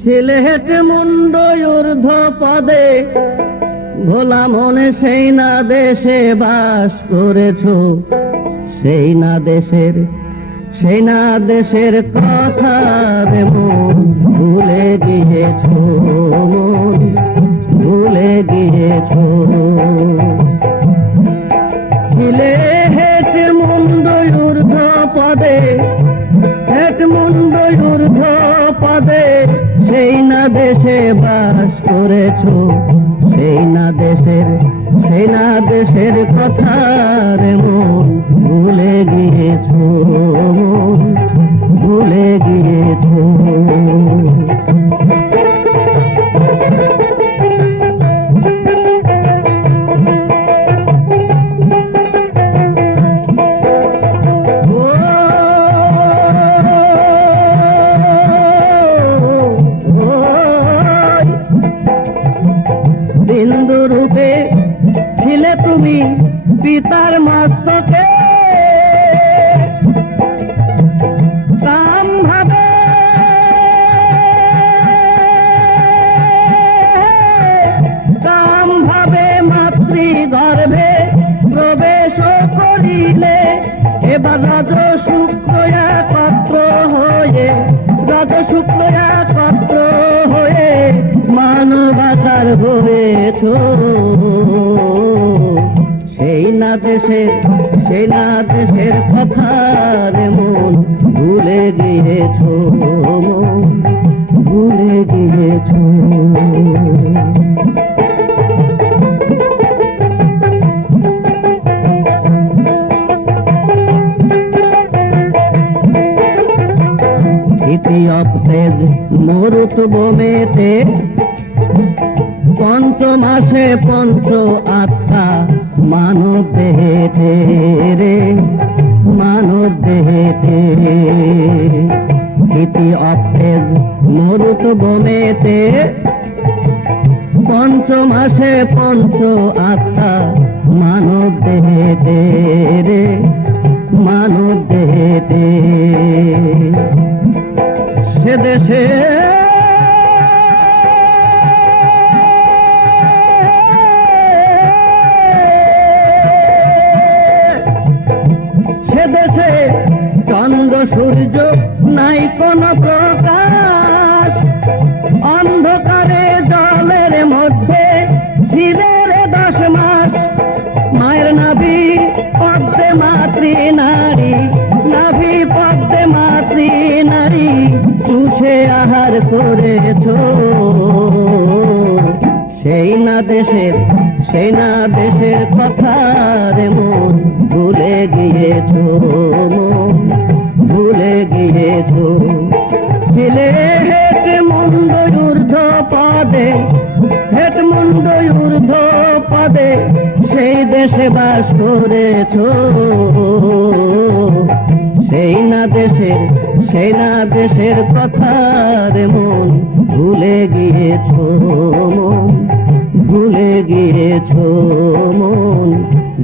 সিলেট মুন্ড ঊর্ধ্ব পদে ভোলা মনে সেই না দেশে বাস করেছ, সেই না দেশের কথা রে মন ভুলে গিয়েছ, মন ভুলে গিয়েছ। সিলেট মুন্ড ঊর্ধ্ব পদে, হেট মুন্ড ঊর্ধ্ব পদে সেই না দেশে বাস করেছ, সেই না দেশের কথা রে মন ভুলে গিয়েছ, মন ভুলে গিয়েছ। বিন্দু রূপে ছিলে তুমি পিতার মস্তকে, কাম ভাবে মাতৃগর্ভে প্রবেশ করিলে, এবার রজ শুক্র একত্র হয়ে মানবাকার হয়েছ। সেই না দেশের কথা রে মন ভুলে গিয়েছ, মন ভুলে গিয়েছ। তেজ মরুত বোমেতে পঞ্চমাসে পঞ্চ আত্মা মানব দেহেতে রে, মানব দেহেতে। ইতি অতেজ মরুত বোমেতে পঞ্চমাসে পঞ্চ আত্মা মানব দেহেতে রে, মানব দেহেতে। সে দেশে চন্দ্র সূর্য নাই কোন প্রকাশ, অন্ধকারে জলের মধ্যে ছিলেন 10 মাস। মায়ের নাভি পদ্মে মাতৃ নারী, নাভি পদ্মে মাতৃ নারী চুষে আহার করেছ। সেই না দেশের কথা রে মন ভুলে গিয়েছ, মন ভুলে গিয়েছ। সিলেট মুন্ড ঊর্ধ্ব পদে, হেট মুন্ড ঊর্ধ্ব পদে সেই দেশে বাস করেছ। সেই না দেশের কথা রে মন ভুলে গিয়েছ, মন ভুলে গিয়েছ, মন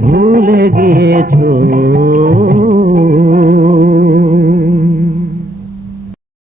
ভুলে গিয়েছ।